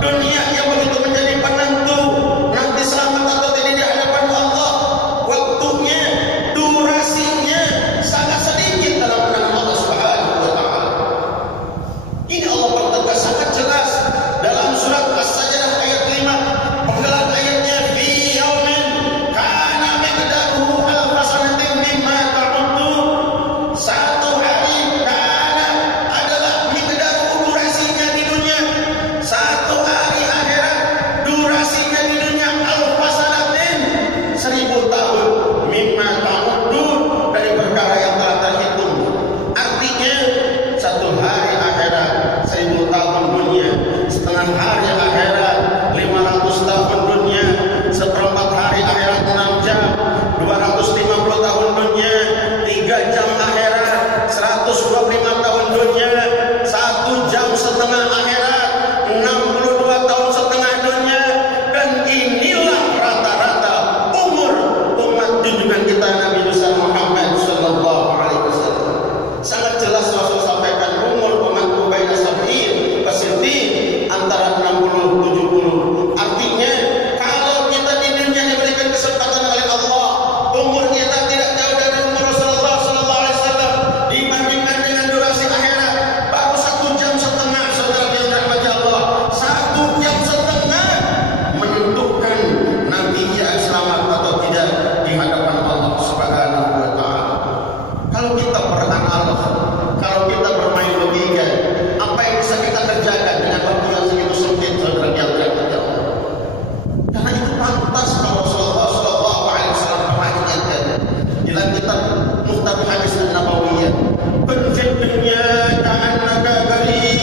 Dunia yang begitu menjadi penentu nanti selamat atau tidak di hadapan Allah. setengah hari akhirat 500 tahun dunia, seperempat hari akhirat 6 jam, 250 tahun dunia 3 jam akhirat, 125 tahun dunia 1 jam setengah akhirat, 62 tahun setengah dunia. Dan inilah rata-rata umur umat junjungan kita Nabi besar Muhammad sallallahu alaihi wasallam. Sangat jelas Rasul sampaikan umur umatku baina sab'in wasidin, antara 60 70. Artinya kalau kita di dunia diberikan kesempatan oleh Allah, umur kita tidak jauh dari umur Rasulullah sallallahu alaihi wasallam dibandingkan dengan durasi akhirat baru 1 jam setengah. Saudara yang dirahmati Allah, 1 jam setengah menentukan nanti dia selamat atau tidak di hadapan Allah Subhanahu wa taala. Kalau kita beramal, kalau kita bermain logika, apa yang bisa kita kerjakan dengan waktu yang segitu sempit, saudara yang dirahmati Allah? Karena itu pantas kalau Rasulullah sallallahu alaihi wasallam pernah ingatkan dalam kitab Muhtasar Hadis An-Nabawiyah, "Kun fid dunya ka'annaka gharib."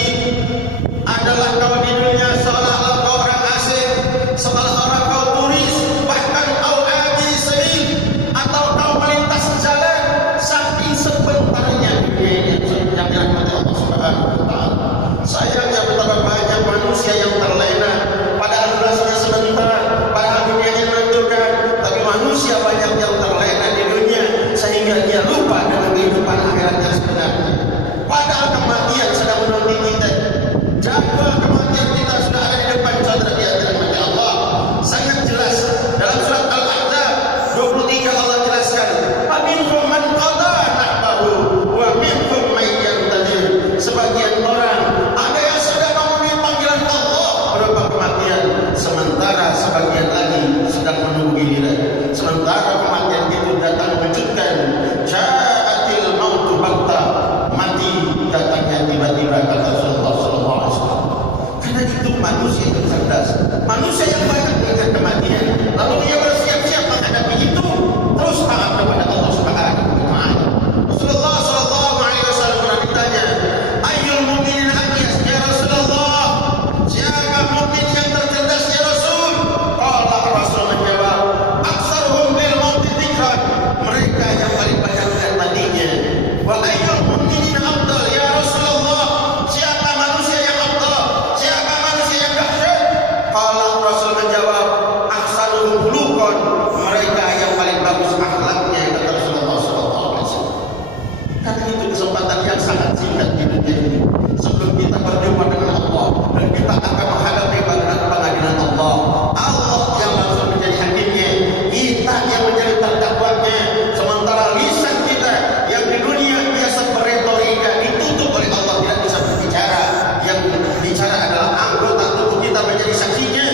Adalah kau di dunia seolah-olah kau orang asing, seolah-olah kau turis, bahkan kau abdi sabil, atau kau melintas jalan. Saking sebentarnya dunia ini yang dirahmati Allah Subhanahu wa taala. Sayangnya betapa banyak manusia yang terlena, padahal durasinya sebentar, padahal dunia ini menentukan, tapi manusia banyak yang terlena di dunia sehingga dia lupa dengan kehidupan akhiratnya sebenarnya. Padahal kematian sedang menanti kita. Jadwal kematian kita sudah ada di depan, saudara yang dirahmati Allah. Sangat jelas dalam surat Al-Ahzab 23 Allah jelaskan, "Faminhum man qada nahbahu wa minhum man yantadir." Sebagian orang ada yang sedang memenuhi panggilan Allah berupa kematian, sementara sebagian lagi sedang menunggu giliran. Sementara kematian itu datang mengejutkan, ja'atil mautu baghtah, mati datangnya tiba-tiba, kata Rasulullah sallallahu alaihi wasallam. Karena itu manusia yang cerdas, manusia yang banyak mengingat kematian, lalu dia bersiap-siap menghadapi itu, terus taat kepada Allah Subhanahu wa taala. Rasulullah sallallahu alaihi wasallam pernah ditanya, "Ayyul mu'minin aqyas ya Rasulullah?" Siapa mukmin yang tercerdas ya Rasul? Allah Rasul menjawab, "Aktsaruhum bil mauti dzikran." Mereka yang paling banyak ingat matinya. Wa ayyul mu'minin afdal ya Rasulullah? Siapa manusia yang afdal? Siapa manusia yang dahsyat? Allah Rasul menjawab, "Ahsanuhum khuluqan." Mereka yang paling bagus akhlaknya, kata Rasulullah sallallahu alaihi wasallam. Karena itu kesempatan yang sangat singkat di dunia ini. Sebelum kita berjumpa dengan Allah dan kita akan menghadapi pengadilan Allah, Allah yang langsung menjadi hakimnya, kita yang menjadi terdakwanya. Sementara lisan kita yang di dunia biasa berretorika ditutup oleh Allah, tidak bisa berbicara. Yang bicara adalah anggota tubuh kita menjadi saksinya.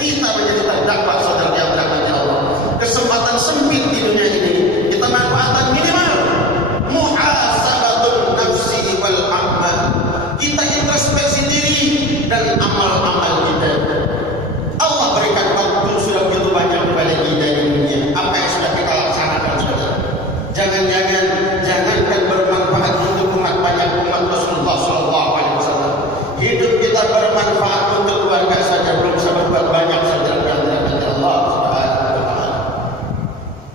Kita menjadi terdakwa, saudara yang dirahmati Allah. Kesempatan sempit di dunia ini kita manfaatkan minimal muhasabatun nafsi wal amal. Kita introspeksi diri dan amal-amal kita. Allah berikan waktu sudah begitu banyak kepada kita di dunia. Apa yang sudah kita laksanakan, saudara? Jangankan bermanfaat untuk umat, banyak umat Rasulullah sallallahu alaihi wasallam. Hidup kita bermanfaat untuk keluarga saja belum bisa berbuat banyak, saudara yang dirahmati Allah Subhanahu wa taala.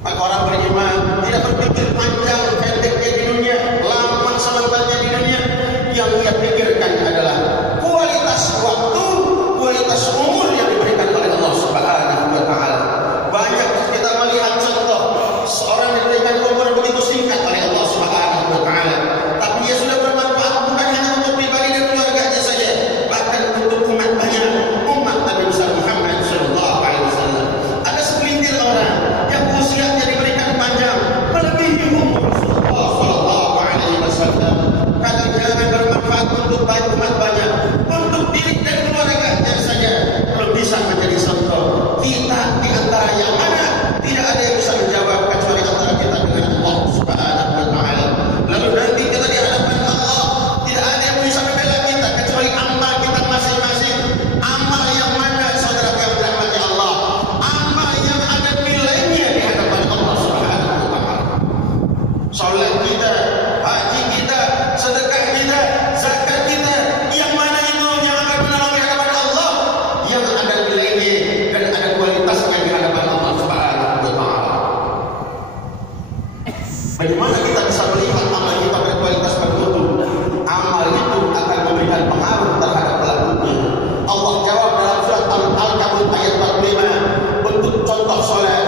Maka orang beriman tidak berpikir panjang pendeknya di dunia, lama sebentarnya di dunia. Yang ia pikirkan adalah kualitas waktu, kualitas umur yang diberikan oleh Allah Subhanahu wa taala. Banyak kita melihat contoh seorang yang diberikan umur begitu singkat oleh Allah Subhanahu wa taala, tapi dia sudah bermanfaat bukan hanya untuk pribadi dan keluarganya saja, bahkan untuk umat banyak, Allah jawab dalam surat Al-Ankabut ayat 45 untuk contoh sholat.